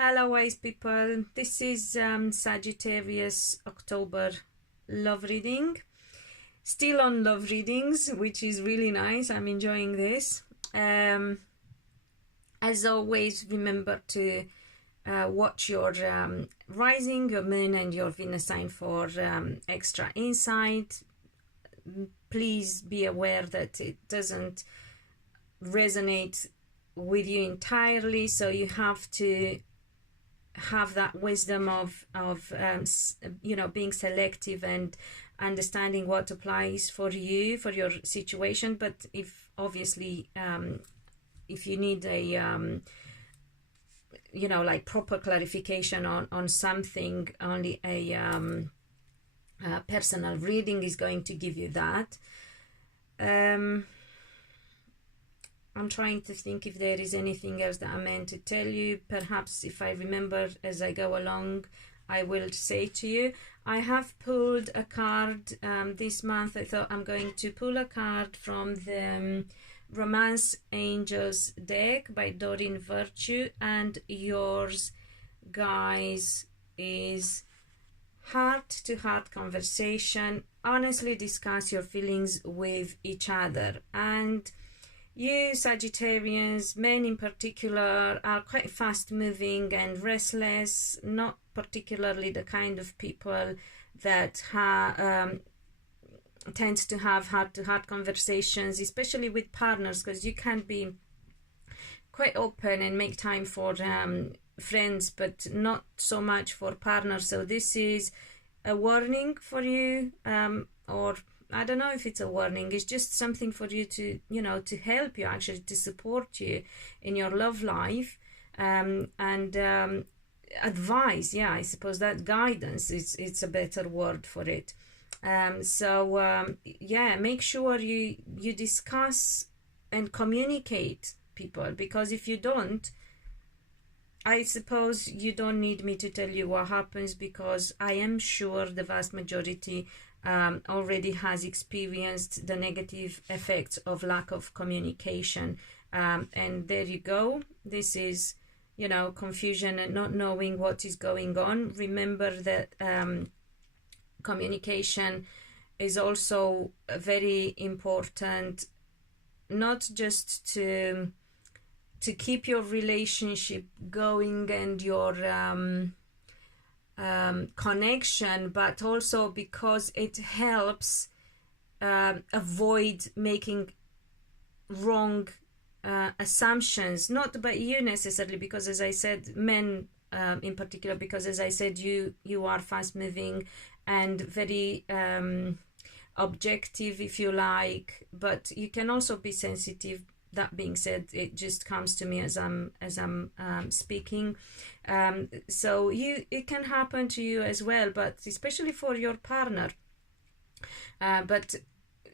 Hello wise people, this is Sagittarius October love reading. Still on love readings, which is really nice. I'm enjoying this. As always, remember to watch your rising, your moon and your Venus sign for extra insight. Please be aware that it doesn't resonate with you entirely, so you have to have that wisdom of you know, being selective and understanding what applies for you, for your situation. But if obviously if you need a you know, like proper clarification on something, only a personal reading is going to give you that. I'm trying to think if there is anything else that I meant to tell you. Perhaps if I remember as I go along, I will say to you. I have pulled a card this month. I thought I'm going to pull a card from the Romance Angels deck by Doreen Virtue, and yours, guys, is heart-to-heart conversation. Honestly discuss your feelings with each other. And you Sagittarians, men in particular, are quite fast-moving and restless, not particularly the kind of people that tends to have heart-to-heart conversations, especially with partners, because you can be quite open and make time for friends, but not so much for partners. So this is a warning for you, or I don't know if it's a warning. It's just something for you to, you know, to help you, actually, to support you in your love life, and advice. Yeah, I suppose that guidance is, it's a better word for it. Yeah, make sure you discuss and communicate, people, because if you don't, I suppose you don't need me to tell you what happens, because I am sure the vast majority already has experienced the negative effects of lack of communication. And there you go. This is, you know, confusion and not knowing what is going on. Remember that communication is also very important, not just to keep your relationship going and your connection, but also because it helps avoid making wrong assumptions, not by you necessarily, because as I said, men in particular, because as I said, you are fast moving and very objective, if you like, but you can also be sensitive. That being said, it just comes to me as I'm speaking. So it can happen to you as well, but especially for your partner. But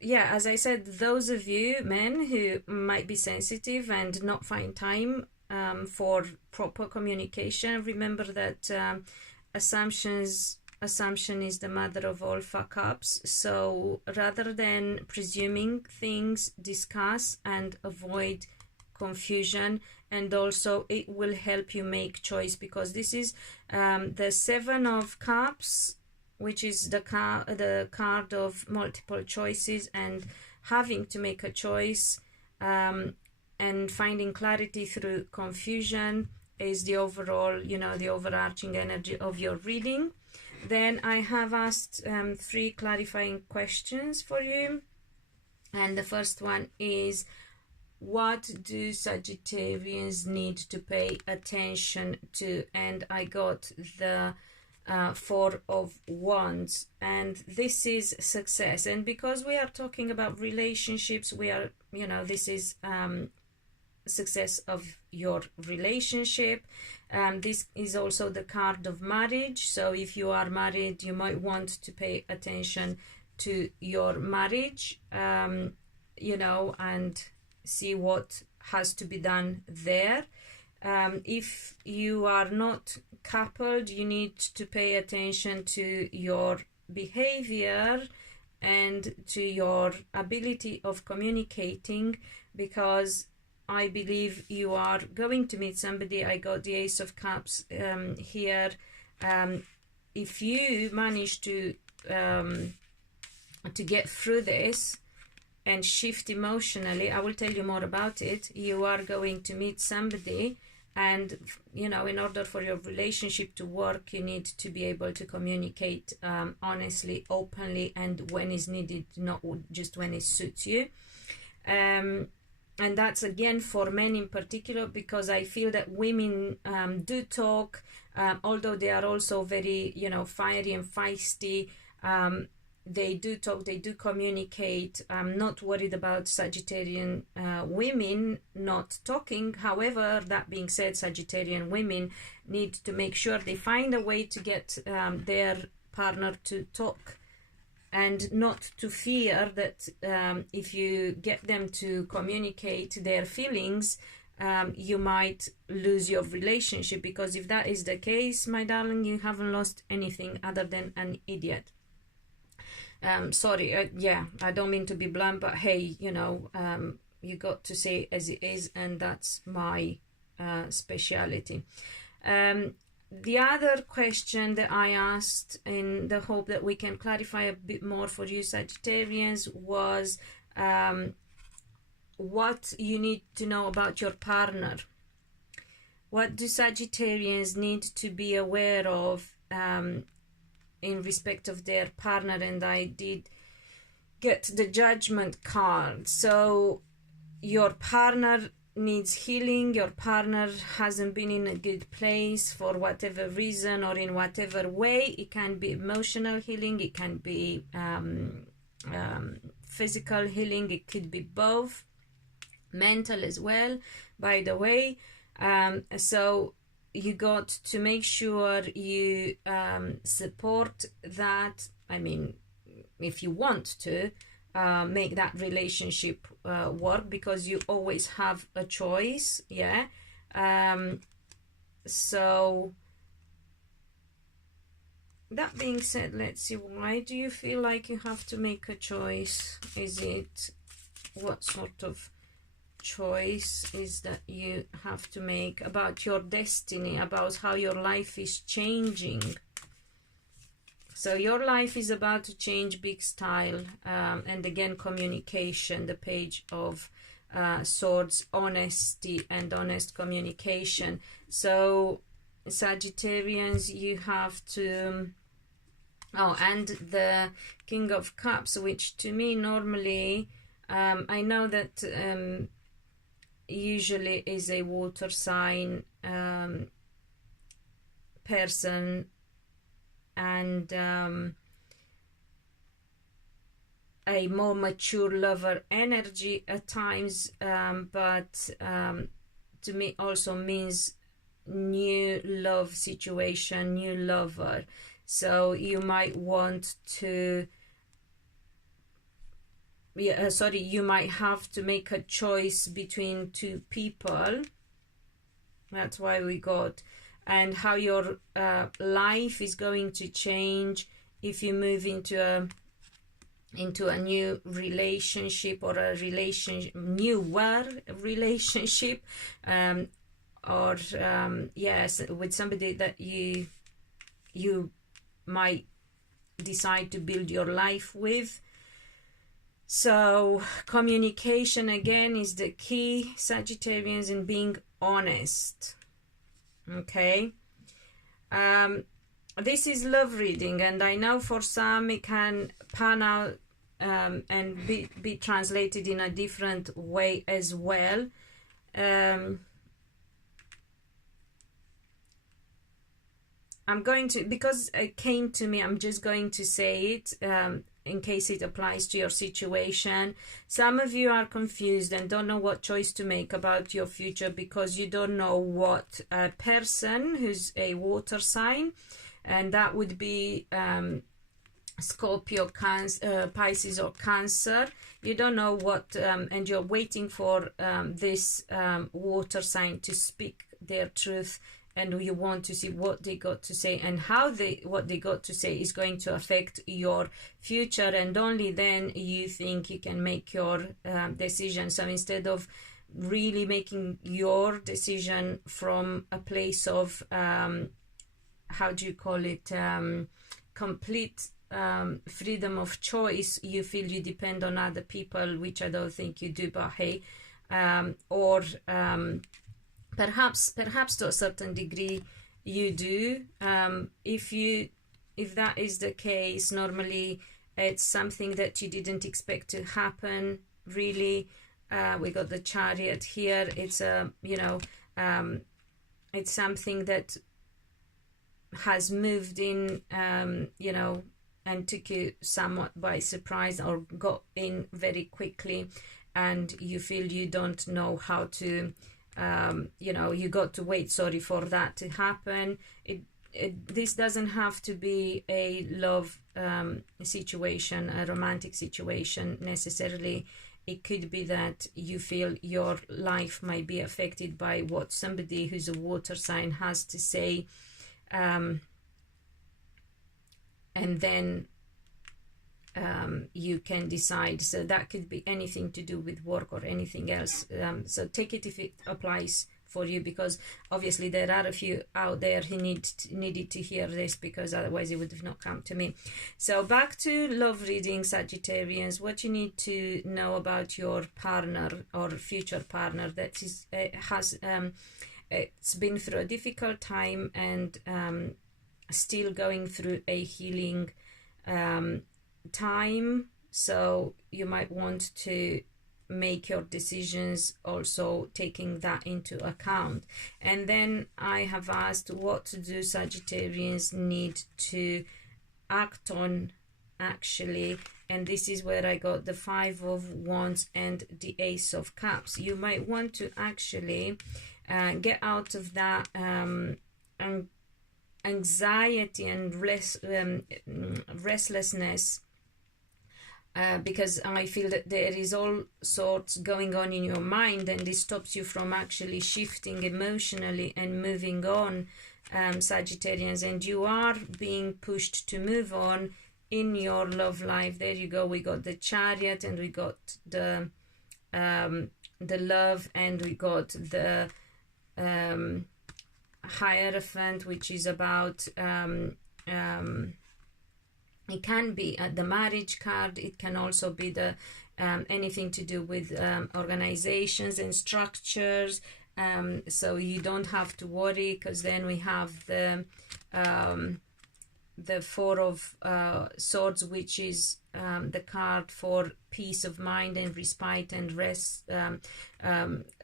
yeah, as I said, those of you men who might be sensitive and not find time for proper communication, remember that assumption is the mother of all fuck ups. So rather than presuming things, discuss and avoid confusion. And also it will help you make choice, because this is the Seven of Cups, which is the card of multiple choices and having to make a choice, and finding clarity through confusion is the overall, you know, the overarching energy of your reading. Then I have asked 3 clarifying questions for you, and the first one is, what do Sagittarians need to pay attention to? And I got the 4 of Wands, and this is success. And because we are talking about relationships, we are, you know, this is success of your relationship. This is also the card of marriage, so if you are married, you might want to pay attention to your marriage, you know, and see what has to be done there. If you are not coupled, you need to pay attention to your behavior and to your ability of communicating, because I believe you are going to meet somebody. I got the Ace of Cups here. If you manage to get through this and shift emotionally, I will tell you more about it. You are going to meet somebody, and you know, in order for your relationship to work, you need to be able to communicate honestly, openly, and when is needed, not just when it suits you. And that's again for men in particular, because I feel that women do talk, although they are also very, you know, fiery and feisty. They do talk, they do communicate. I'm not worried about Sagittarian women not talking. However, that being said, Sagittarian women need to make sure they find a way to get their partner to talk, and not to fear that if you get them to communicate their feelings, you might lose your relationship, because if that is the case, my darling, you haven't lost anything other than an idiot. Sorry, yeah, I don't mean to be blunt, but hey, you know, you got to say as it is, and that's my speciality. The other question that I asked, in the hope that we can clarify a bit more for you Sagittarians, was what you need to know about your partner. What do Sagittarians need to be aware of in respect of their partner? And I did get the Judgment card. So your partner needs healing, your partner hasn't been in a good place for whatever reason or in whatever way. It can be emotional healing, it can be physical healing, it could be both, mental as well, by the way. So you got to make sure you support that. I mean, if you want to make that relationship work, because you always have a choice, yeah. So that being said, let's see, why do you feel like you have to make a choice? Is it, what sort of choice is that you have to make about your destiny, about how your life is changing? So your life is about to change big style, and again, communication, the Page of Swords, honesty and honest communication. So Sagittarians, you have to, oh, and the King of Cups, which to me normally, I know that usually is a water sign person, and a more mature lover energy at times, but to me also means new love situation, new lover. So you might want to, you might have to make a choice between two people. That's why we got, and how your life is going to change if you move into a new relationship, or a newer relationship, or yes, with somebody that you might decide to build your life with. So communication again is the key, Sagittarians, in being honest. Okay, this is love reading, and I know for some it can pan out and be translated in a different way as well. I'm going to, because it came to me, I'm just going to say it in case it applies to your situation. Some of you are confused and don't know what choice to make about your future, because you don't know what a person who's a water sign, and that would be Scorpio, Pisces or Cancer. You don't know what, and you're waiting for this water sign to speak their truth, and you want to see what they got to say, and how what they got to say is going to affect your future, and only then you think you can make your decision. So instead of really making your decision from a place of how do you call it, complete freedom of choice. You feel you depend on other people, which I don't think you do, but hey, or perhaps to a certain degree you do. If that is the case, normally it's something that you didn't expect to happen, really. We got the Chariot here. It's a, you know, it's something that has moved in, you know, and took you somewhat by surprise, or got in very quickly, and you feel you don't know how to, you know, you got to wait, sorry, for that to happen. This doesn't have to be a love situation, a romantic situation necessarily. It could be that you feel your life might be affected by what somebody who's a water sign has to say, and then you can decide. So that could be anything to do with work or anything else. So take it if it applies for you, because obviously there are a few out there who needed to hear this, because otherwise it would have not come to me. So back to love reading, Sagittarians. What you need to know about your partner or future partner that is it's been through a difficult time and still going through a healing time. So you might want to make your decisions also taking that into account. And then I have asked, what do Sagittarians need to act on actually? And this is where I got the 5 of Wands and the Ace of Cups. You might want to actually get out of that anxiety and restlessness, because I feel that there is all sorts going on in your mind, and this stops you from actually shifting emotionally and moving on, Sagittarians. And you are being pushed to move on in your love life. There you go. We got the Chariot, and we got the Love, and we got the Hierophant, which is about it can be the marriage card. It can also be the anything to do with organizations and structures. So you don't have to worry, because then we have the 4 of Swords, which is the card for peace of mind and respite and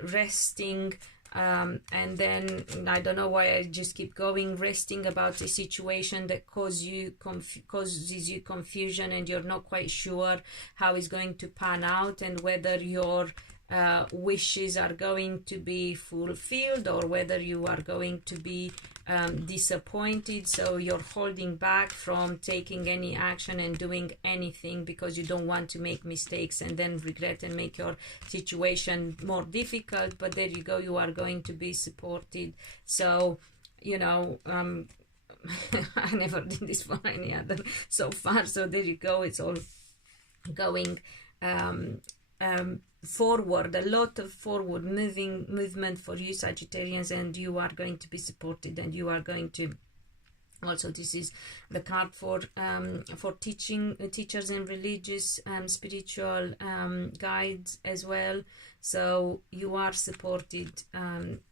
resting. And then I don't know why I just keep going, resting about a situation that causes you confusion, and you're not quite sure how it's going to pan out, and whether your wishes are going to be fulfilled or whether you are going to be disappointed. So you're holding back from taking any action and doing anything because you don't want to make mistakes and then regret and make your situation more difficult. But there you go, you are going to be supported. So, you know, I never did this for any other so far. So there you go, it's all going forward, a lot of forward movement for you, Sagittarians, and you are going to be supported, and you are going to also, this is the card for teachers and religious spiritual guides as well. So you are supported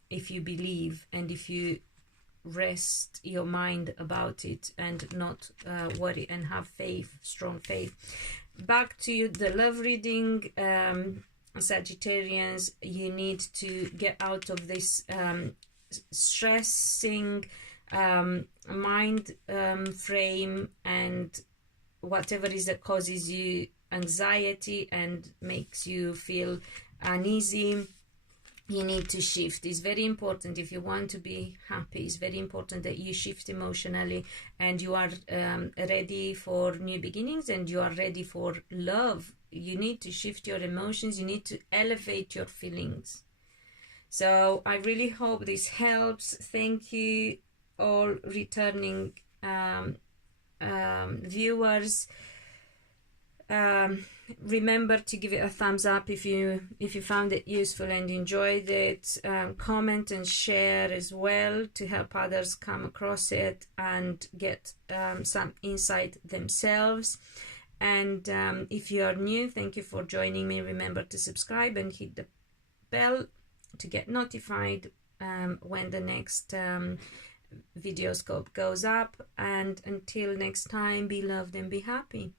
if you believe and if you rest your mind about it and not worry and have faith, strong faith. Back to the love reading, Sagittarians, you need to get out of this stressing mind frame and whatever is that causes you anxiety and makes you feel uneasy. You need to shift. It's very important if you want to be happy. It's very important that you shift emotionally and you are ready for new beginnings and you are ready for love. You need to shift your emotions. You need to elevate your feelings. So I really hope this helps. Thank you all returning viewers. Remember to give it a thumbs up if you found it useful and enjoyed it. Comment and share as well to help others come across it and get some insight themselves. And if you are new, thank you for joining me. Remember to subscribe and hit the bell to get notified when the next video scope goes up. And until next time, be loved and be happy.